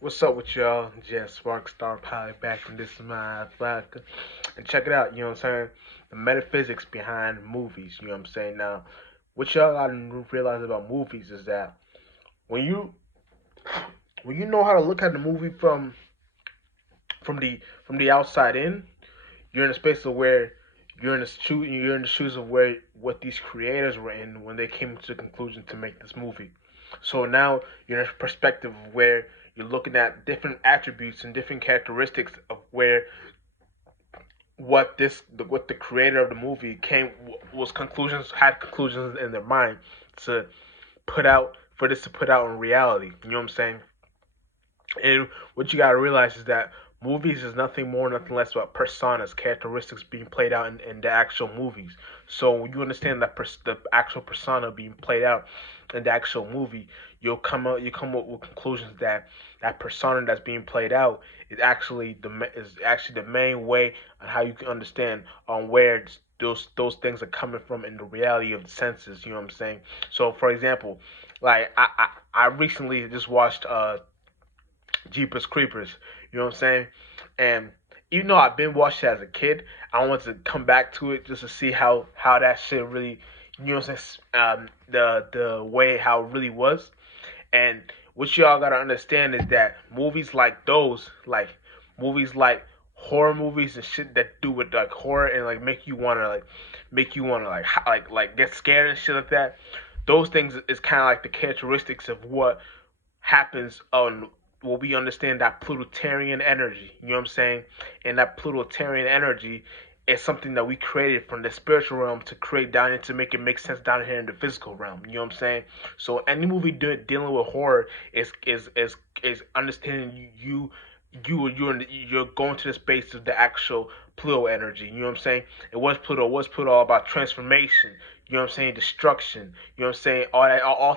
What's up with y'all? Just Sparkstar Pilot back, and this is my vodka. And check it out, you know what I'm saying? The metaphysics behind movies, you know what I'm saying? Now, what y'all gotta realize about movies is that when you when you know how to look at the movie from the outside in, you're in a space of where you're in the shoes of where what these creators were in when they came to the conclusion to make this movie. So now you're in a perspective of where you're looking at different attributes and different characteristics of where what the creator of the movie came was conclusions had conclusions in their mind to put out for this to put out in reality. You know what I'm saying? And what you gotta realize is that movies is nothing more, nothing less about personas, characteristics being played out in the actual movies. So when you understand that the actual persona being played out in the actual movie, you come up with conclusions that that persona that's being played out is actually the main way on how you can understand on where those things are coming from in the reality of the senses. You know what I'm saying? So for example, like I recently just watched Jeepers Creepers. You know what I'm saying? And even though I've been watching it as a kid, I want to come back to it just to see how that shit really, you know what I'm saying? The way how it really was. And what y'all gotta understand is that movies like those, like movies like horror movies and shit that do with like horror and like make you wanna like get scared and shit like that. Those things is kind of like the characteristics of what happens on what we understand that Plutonian energy. You know what I'm saying? And that Plutonian energy is something that we created from the spiritual realm to create down here to make it make sense down here in the physical realm. You know what I'm saying? So any movie dealing with horror is understanding you're going to the space of the actual Pluto energy. You know what I'm saying? It was Pluto. It was Pluto all about transformation. You know what I'm saying? Destruction. You know what I'm saying? All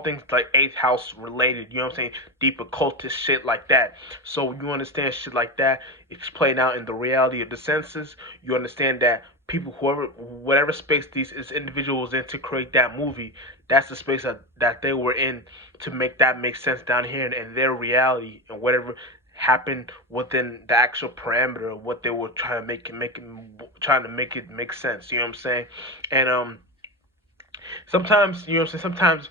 things like eighth house related. You know what I'm saying? Deep occultist shit like that. So you understand shit like that. It's playing out in the reality of the senses. You understand that people, whatever space these individuals in to create that movie, that's the space that they were in to make that make sense down here in their reality and whatever happened within the actual parameter of what they were trying to trying to make it make sense. You know what I'm saying? And sometimes you know what I'm saying. Sometimes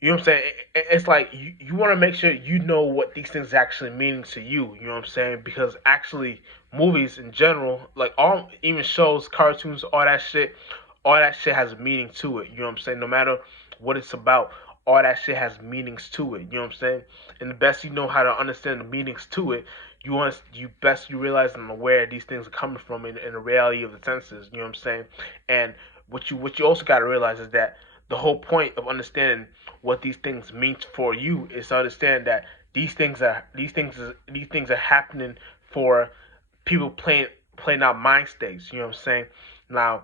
you know what I'm saying. It's like you want to make sure you know what these things actually mean to you. You know what I'm saying? Because actually, movies in general, like all even shows, cartoons, all that shit has meaning to it. You know what I'm saying? No matter what it's about, all that shit has meanings to it. You know what I'm saying? And the best you know how to understand the meanings to it, you realize and aware these things are coming from in the reality of the senses. You know what I'm saying? And what you also got to realize is that the whole point of understanding what these things mean for you is to understand that these things are happening for people playing out mind states. You know what I'm saying? Now,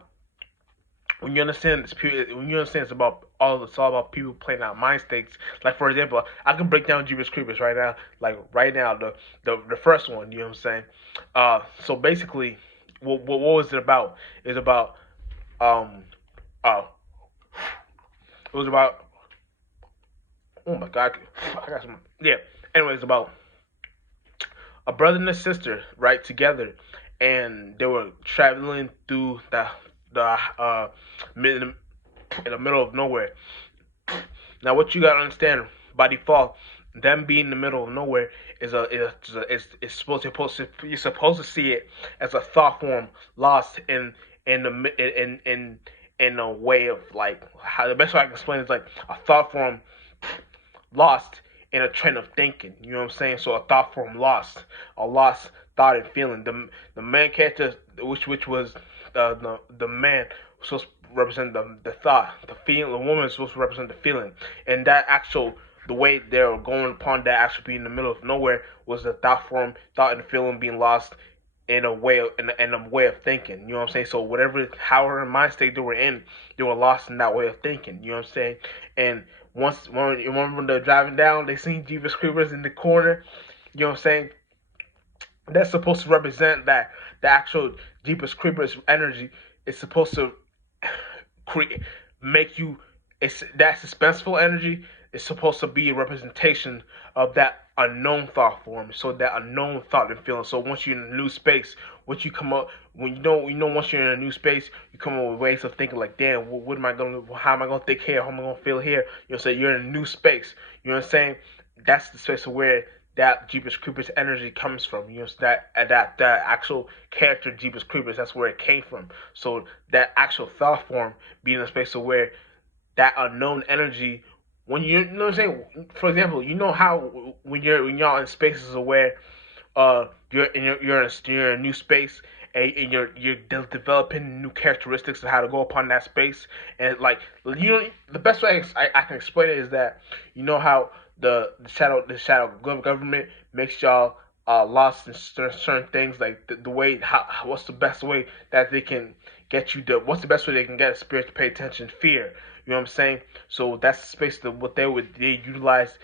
when you understand it's all about people playing out mind states. Like for example, I can break down Jeepers Creepers right now. Like right now, the first one. You know what I'm saying? So basically, what was it about? It's about um uh it was about oh my god, I got some yeah. Anyways, it's about a brother and a sister right together, and they were traveling through the mid in the middle of nowhere. Now, what you gotta understand by default, them being in the middle of nowhere is you're supposed to see it as a thought form lost in the in a way of like how the best way I can explain it is like a thought form lost in a trend of thinking. You know what I'm saying? So a thought form lost, a lost thought and feeling. The main character, which was the man, was supposed to represent the thought, the feeling. The woman is supposed to represent the feeling, and that actual the way they were going upon that actually being in the middle of nowhere was the thought form, thought and feeling being lost in a way of thinking. You know what I'm saying? So whatever however mind state they were in, they were lost in that way of thinking. You know what I'm saying? And when they're driving down, they seen Jeepers Creepers in the corner. You know what I'm saying? That's supposed to represent that the actual Jeepers Creepers energy is supposed to create make you it's that suspenseful energy is supposed to be a representation of that unknown thought form, so that unknown thought and feeling. So once you're in a new space, what you come up when once you're in a new space, you come up with ways of thinking like, damn, what am I gonna, how am I gonna think here, how am I gonna feel here? So you're in a new space. You know what I'm saying? That's the space where that Jeepers Creepers energy comes from. That actual character Jeepers Creepers, that's where it came from. So that actual thought form being in a space of where that unknown energy, when you know what I'm saying. For example, you know how when y'all in spaces where you're in a new space, and you're developing new characteristics of how to go upon that space. And like, the best way I can explain it is that, you know how the shadow government makes y'all lost in certain things, like the way, how, what's the best way that they can get you to, what's the best way they can get a spirit to pay attention? Fear. You know what I'm saying? So that's the space that what they utilize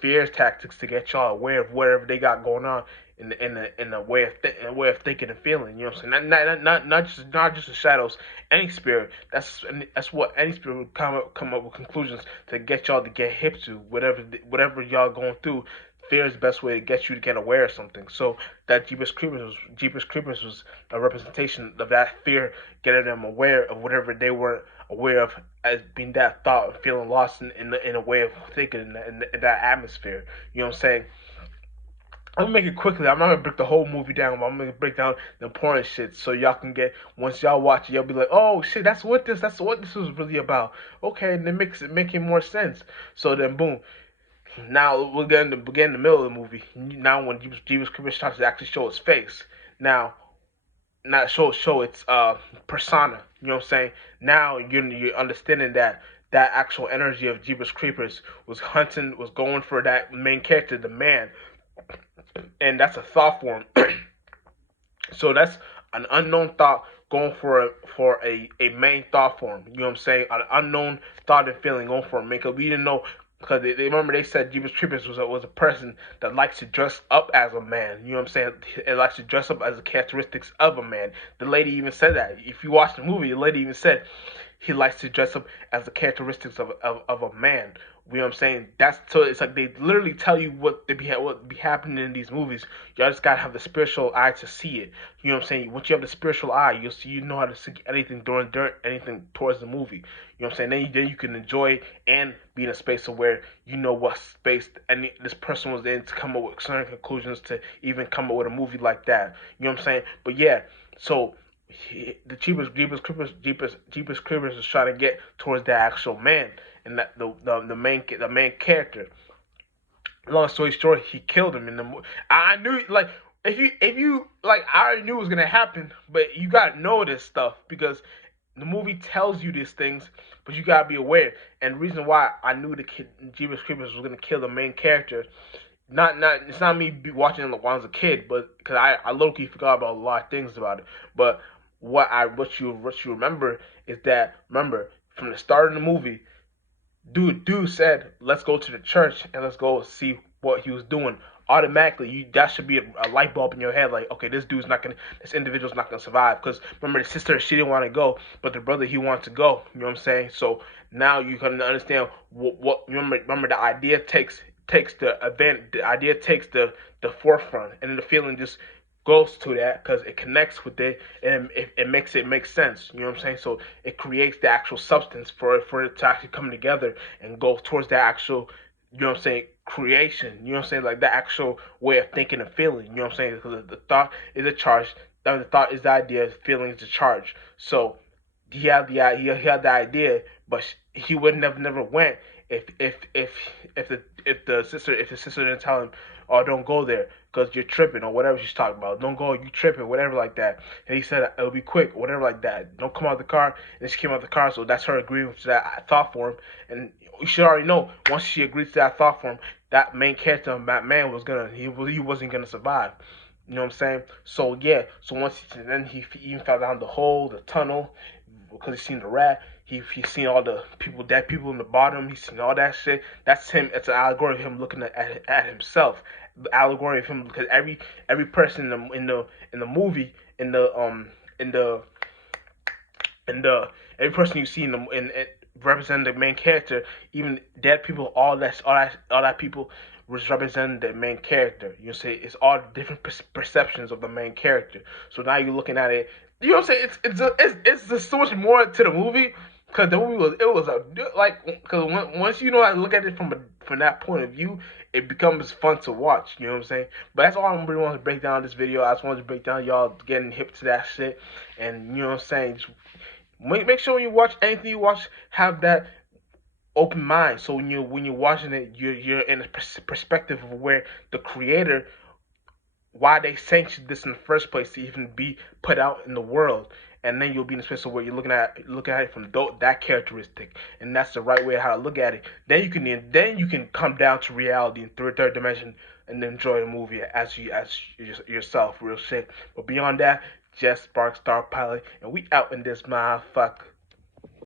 fear tactics to get y'all aware of whatever they got going on in a way of in a way of thinking and feeling. You know what I'm saying? Not just the shadows. Any spirit. That's what any spirit would come up with conclusions to get y'all to get hip to whatever y'all going through. Fear is the best way to get you to get aware of something. So that Jeepers Creepers was a representation of that fear, getting them aware of whatever they were aware of as being that thought of feeling lost in a way of thinking in that atmosphere. You know what I'm saying? I'm gonna make it quickly. I'm not gonna break the whole movie down, but I'm gonna break down the important shit so y'all can get, once y'all watch it, y'all be like, oh shit, that's what this was really about. Okay, and it makes it making more sense. So then boom. Now we're getting to begin in the middle of the movie. Now when Jeebus Creepers starts to actually show his face. Now, not show its persona. You know what I'm saying? Now you're understanding that that actual energy of Jeepers Creepers was going for that main character, the man, and that's a thought form. So that's an unknown thought going for a main thought form. You know what I'm saying? An unknown thought and feeling going for a makeup. We didn't know, because they remember they said Jeepers Creepers was a person that likes to dress up as a man. You know what I'm saying? It likes to dress up as the characteristics of a man. The lady even said that. If you watch the movie, the lady even said he likes to dress up as the characteristics of a man. You know what I'm saying? That's, so it's like they literally tell you what be happening in these movies. Y'all just gotta have the spiritual eye to see it. You know what I'm saying? Once you have the spiritual eye, you'll see, you know how to see anything during anything towards the movie. You know what I'm saying? Then you can enjoy it and be in a space of where you know what space and this person was in to come up with certain conclusions to even come up with a movie like that. You know what I'm saying? But yeah, so the Jeepers Creepers is trying to get towards the actual man, and that the main character. Long story short, he killed him in the movie. I knew, like, if you like, I already knew it was gonna happen, but you gotta know this stuff because the movie tells you these things, but you gotta be aware. And the reason why I knew the kid Jeepers Creepers was gonna kill the main character, not it's not me watching it when I was a kid, but because I low key forgot about a lot of things about it. But what you remember is that, remember, from the start of the movie, dude said, let's go to the church and let's go see what he was doing. Automatically, that should be a light bulb in your head, like, okay, this individual's not gonna survive. Because remember, the sister, she didn't want to go, but the brother, he wanted to go. You know what I'm saying? So now you can understand what remember the idea takes the event, the idea takes the forefront, and then the feeling just goes to that because it connects with it, and it makes it make sense. You know what I'm saying? So it creates the actual substance for it to actually come together and go towards the actual, you know what I'm saying, creation. You know what I'm saying? Like the actual way of thinking and feeling. You know what I'm saying? Because the thought is a charge. The thought is the idea. The feeling is the charge. So he had the idea, but he would never went if the sister didn't tell him, oh, don't go there because you're tripping or whatever she's talking about. Don't go, you tripping, whatever like that. And he said it'll be quick, whatever like that. Don't come out the car. And she came out the car, so that's her agreeing to that thought form. And you should already know, once she agreed to that thought form, that main character, that man, he wasn't gonna survive. You know what I'm saying? So yeah, so then he even fell down the hole, the tunnel, because he seen the rat. He seen all the dead people in the bottom. He seen all that shit. That's him. It's an allegory of him looking at himself. The allegory of him, because every person in the movie, in the every person you see in represent the main character. Even dead people, all that people was representing the main character. You say it's all different perceptions of the main character. So now you're looking at it. You know what I'm saying? It's just so much more to the movie because the movie was a like because once you know how to look at it from that point of view, it becomes fun to watch. You know what I'm saying? But that's all I really want to break down this video. I just wanted to break down y'all getting hip to that shit, and you know what I'm saying. Just make sure when you watch anything you watch, have that open mind. So when you're watching it, you're in a perspective of where the creator, why they sanctioned this in the first place to even be put out in the world. And then you'll be in a space where you're looking at it from that characteristic, and that's the right way how to look at it. Then you can come down to reality in third dimension and enjoy the movie yourself, real shit. But beyond that, just Spark Star Pilot, and we out in this motherfucker.